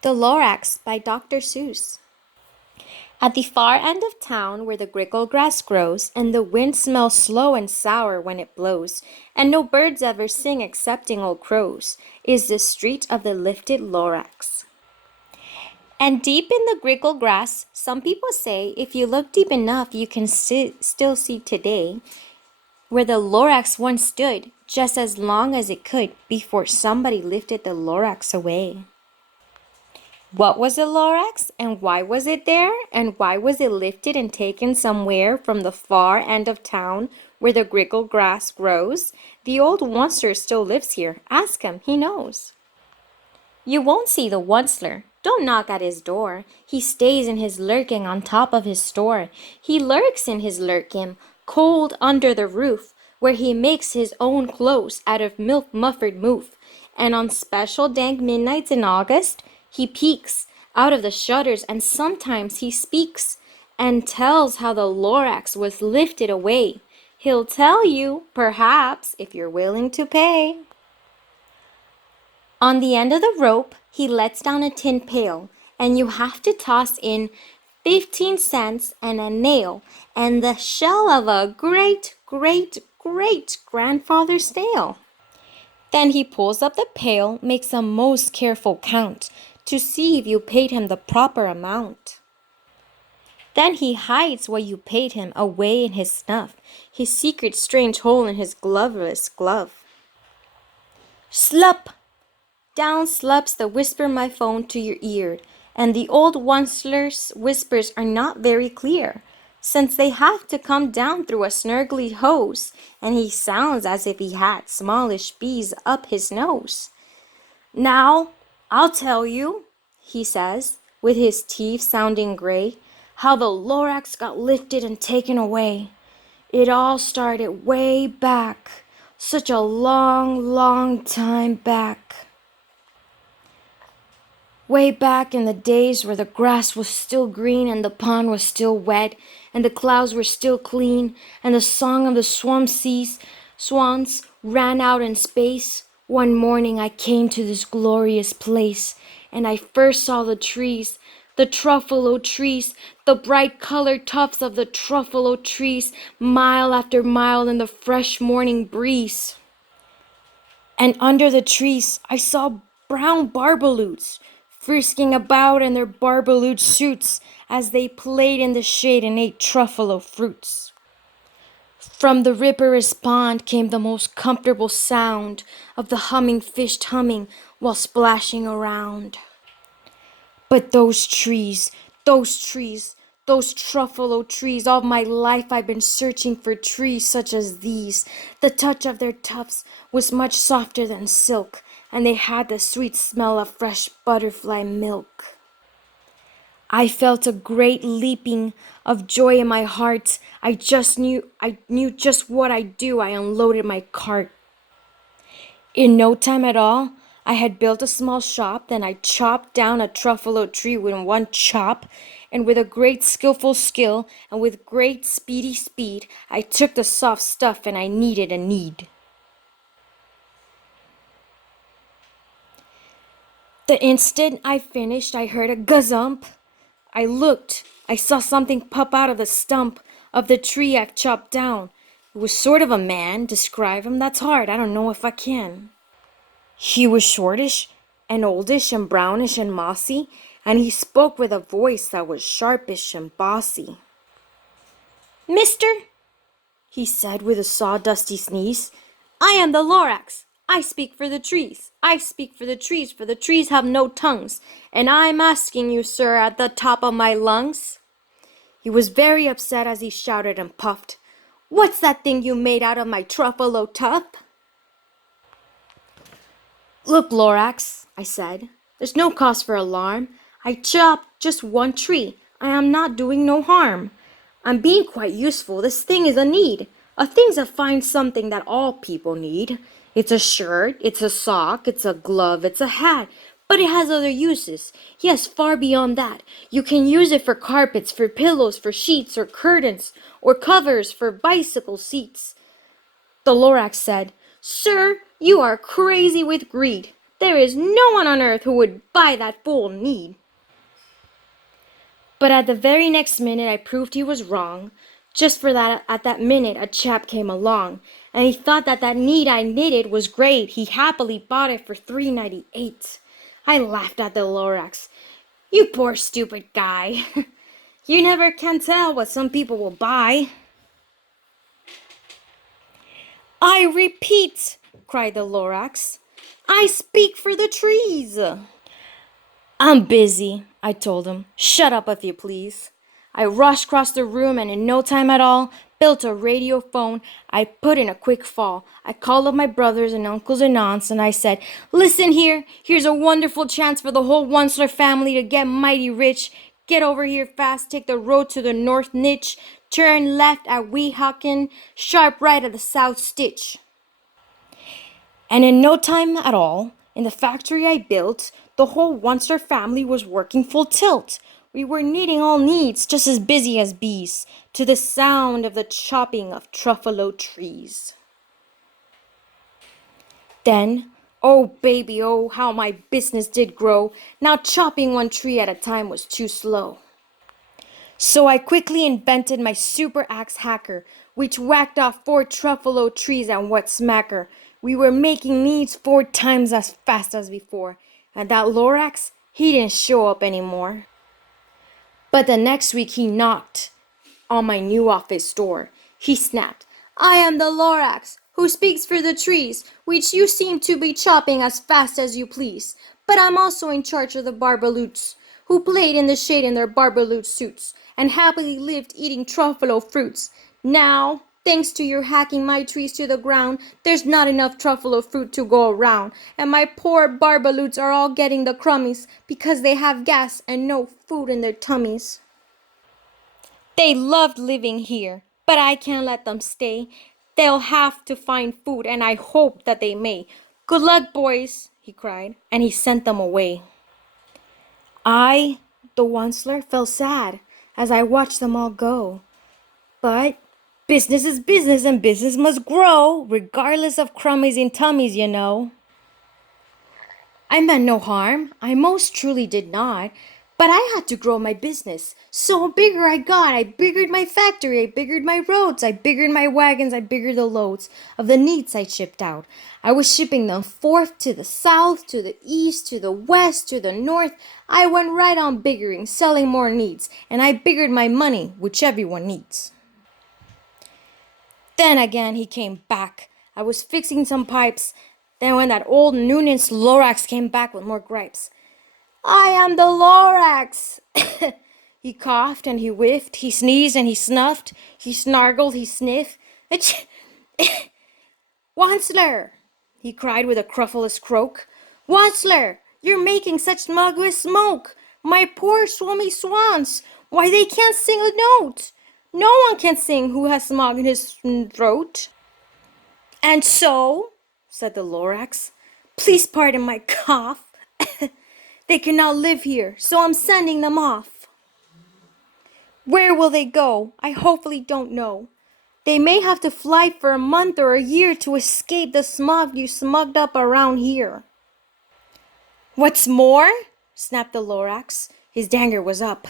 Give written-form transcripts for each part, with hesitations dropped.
The Lorax by Dr. Seuss. At the far end of town where the grickle grass grows, and the wind smells slow and sour when it blows, and no birds ever sing excepting old crows, is the street of the lifted Lorax. And deep in the grickle grass, some people say if you look deep enough, you can still see today where the Lorax once stood, just as long as it could before somebody lifted the Lorax away. What was a lorax, and why was it there, and why was it lifted and taken somewhere from the far end of town where the grickle grass grows? The old onceler still lives here. Ask him, he knows. You won't see the onceler. Don't knock at his door. He stays in his lurking on top of his store. He lurks in his lurkin, cold under the roof, where he makes his own clothes out of milk muffled moof. And on special dank midnights in August, he peeks out of the shutters, and sometimes he speaks and tells how the lorax was lifted away. He'll tell you, perhaps, if you're willing to pay. On the end of the rope, he lets down a tin pail, and you have to toss in 15 cents and a nail and the shell of a great grandfather's snail. Then he pulls up the pail, makes a most careful count to see if you paid him the proper amount. Then he hides what you paid him away in his snuff, his secret strange hole in his gloveless glove. Slup! Down slups the whisper my phone to your ear, and the old onceler's whispers are not very clear, since they have to come down through a snurgly hose, and he sounds as if he had smallish bees up his nose. Now, I'll tell you, he says, with his teeth sounding gray, how the lorax got lifted and taken away. It all started way back, such a long time back. Way back in the days where the grass was still green and the pond was still wet and the clouds were still clean and the song of the swans ran out in space. One morning I came to this glorious place, and I first saw the trees, the truffalo trees, the bright colored tufts of the truffalo trees, mile after mile in the fresh morning breeze. And under the trees I saw brown barbaloots, frisking about in their barbaloot suits as they played in the shade and ate truffalo fruits. From the river's pond came the most comfortable sound of the humming fish humming while splashing around. But those trees, those truffalo trees, all my life I've been searching for trees such as these. The touch of their tufts was much softer than silk, and they had the sweet smell of fresh butterfly milk. I felt a great leaping of joy in my heart. I knew just what I'd do. I unloaded my cart. In no time at all, I had built a small shop. Then I chopped down a truffalo tree with one chop, and with a great skillful skill, and with great speedy speed, I took the soft stuff and I kneaded a need. The instant I finished, I heard a gazump. I looked. I saw something pop out of the stump of the tree I've chopped down. It was sort of a man. Describe him, that's hard. I don't know if I can. He was shortish and oldish and brownish and mossy, and he spoke with a voice that was sharpish and bossy. Mister, he said with a sawdusty sneeze, I am the lorax. I speak for the trees. I speak for the trees have no tongues, and I'm asking you, sir, at the top of my lungs. He was very upset as he shouted and puffed. What's that thing you made out of my truffalo tuft? Look, lorax, I said, there's no cause for alarm. I chopped just one tree. I am not doing no harm. I'm being quite useful. This thing is a need. A thing's a fine something that all people need. It's a shirt, it's a sock, it's a glove, it's a hat, but it has other uses. Yes, far beyond that. You can use it for carpets, for pillows, for sheets, or curtains, or covers for bicycle seats. The lorax said, Sir, you are crazy with greed. There is no one on earth who would buy that fool need. But at the very next minute I proved he was wrong. Just for that, at that minute, a chap came along, and he thought that that need I knitted was great. He happily bought it for $3.98. I laughed at the lorax. You poor stupid guy. You never can tell what some people will buy. I repeat, cried the lorax, I speak for the trees. I'm busy, I told him. Shut up if you please. I rushed across the room and in no time at all built a radio phone. I put in a quick fall. I called up my brothers and uncles and aunts and I said, listen here, here's a wonderful chance for the whole Onceler family to get mighty rich. Get over here fast, take the road to the north niche, turn left at Weehawken, sharp right at the south stitch. And in no time at all, in the factory I built, the whole Onceler family was working full tilt. We were knitting all needs, just as busy as bees, to the sound of the chopping of truffalo trees. Then, oh baby, oh how my business did grow. Now chopping one tree at a time was too slow. So I quickly invented my super axe hacker, which whacked off 4 truffalo trees at what smacker. We were making needs 4 times as fast as before, and that lorax, he didn't show up anymore. But the next week he knocked on my new office door. He snapped, I am the lorax, who speaks for the trees, which you seem to be chopping as fast as you please. But I'm also in charge of the barbaloots, who played in the shade in their barbaloot suits, and happily lived eating truffalo fruits. Now, thanks to your hacking my trees to the ground, there's not enough truffalo fruit to go around, and my poor barbaloots are all getting the crummies because they have gas and no food in their tummies. They loved living here, but I can't let them stay. They'll have to find food, and I hope that they may. Good luck, boys, he cried, and he sent them away. I, the Onceler, felt sad as I watched them all go. But business is business and business must grow, regardless of crummies and tummies, you know. I meant no harm, I most truly did not, but I had to grow my business. So bigger I got, I biggered my factory, I biggered my roads, I biggered my wagons, I biggered the loads of the needs I shipped out. I was shipping them forth to the south, to the east, to the west, to the north. I went right on biggering, selling more needs, and I biggered my money, which everyone needs. Then again he came back. I was fixing some pipes. Then when that old Noonan's lorax came back with more gripes. I am the lorax. He coughed and he whiffed. He sneezed and he snuffed. He snargled, he sniffed. Onceler, he cried with a cruffleless croak. Onceler, you're making such smuggless smoke. My poor swummy swans, why they can't sing a note. No one can sing who has smog in his throat. And so, said the lorax, please pardon my cough. They cannot live here, so I'm sending them off. Where will they go? I hopefully don't know. They may have to fly for a month or a year to escape the smog you smugged up around here. What's more, snapped the lorax, his danger was up.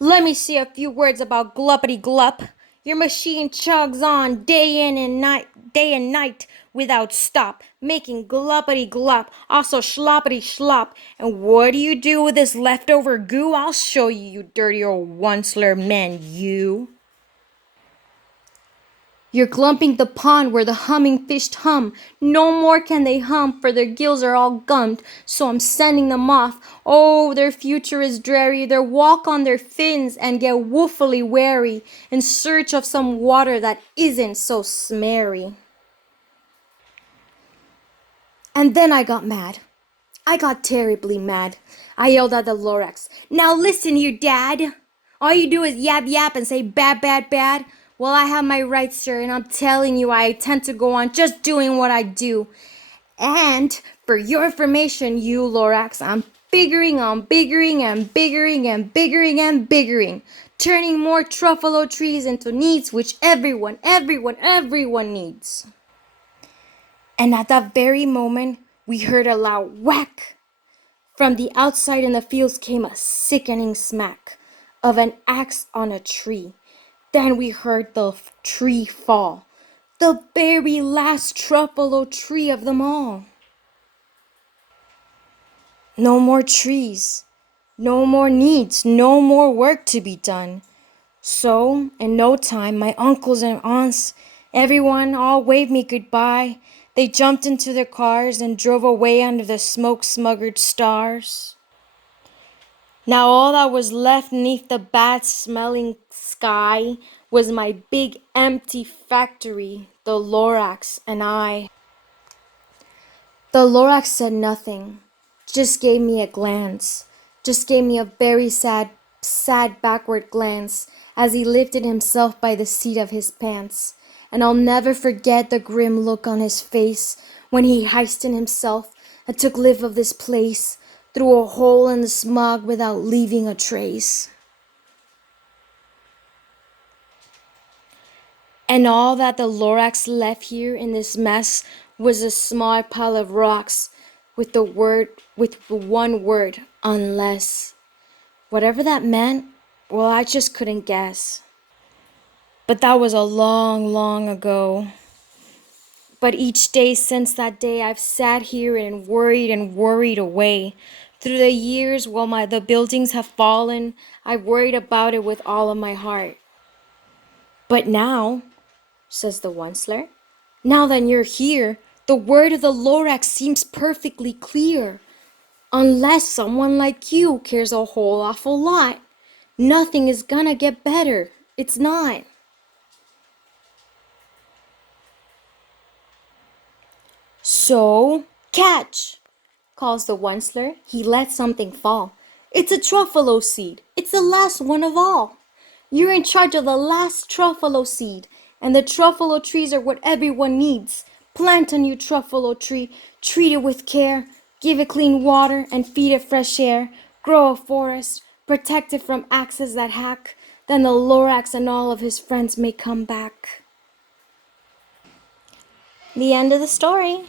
Let me say a few words about Gluppity Glup. Your machine chugs on day and night without stop, making Gluppity Glup, also Schloppity Schlop. And what do you do with this leftover goo? I'll show you, you dirty old Onceler men, you. You're glumping the pond where the humming fish hum. No more can they hum, for their gills are all gummed, so I'm sending them off. Oh, their future is dreary. They'll walk on their fins and get woefully wary in search of some water that isn't so smerry. And then I got mad. I got terribly mad. I yelled at the lorax, now listen here, Dad. All you do is yap yap and say bad, bad, bad. Well, I have my rights, sir, and I'm telling you I intend to go on just doing what I do. And for your information, you lorax, I'm biggering on biggering and biggering and biggering and biggering, turning more truffalo trees into needs which everyone needs. And at that very moment, We heard a loud whack. From the outside in the fields came a sickening smack of an axe on a tree. Then we heard the tree fall, the very last truffalo tree of them all. No more trees, no more needs, no more work to be done. So, in no time, my uncles and aunts, everyone all waved me goodbye. They jumped into their cars and drove away under the smoke-smuggered stars. Now all that was left neath the bad-smelling sky was my big empty factory, the lorax, and I. The lorax said nothing, just gave me a glance, just gave me a very sad backward glance as he lifted himself by the seat of his pants. And I'll never forget the grim look on his face when he hastened himself and took leave of this place through a hole in the smog without leaving a trace. And all that the lorax left here in this mess was a small pile of rocks with the one word, unless. Whatever that meant, well, I just couldn't guess. But that was a long, long ago. But each day since that day, I've sat here and worried away. Through the years, while the buildings have fallen, I've worried about it with all of my heart. But now, says the Onceler, now that you're here, the word of the lorax seems perfectly clear. Unless someone like you cares a whole awful lot, nothing is gonna get better. It's not. So, catch, calls the Onceler. He lets something fall. It's a truffalo seed. It's the last one of all. You're in charge of the last truffalo seed, and the truffalo trees are what everyone needs. Plant a new truffalo tree, treat it with care, give it clean water and feed it fresh air, grow a forest, protect it from axes that hack, then the lorax and all of his friends may come back. The end of the story.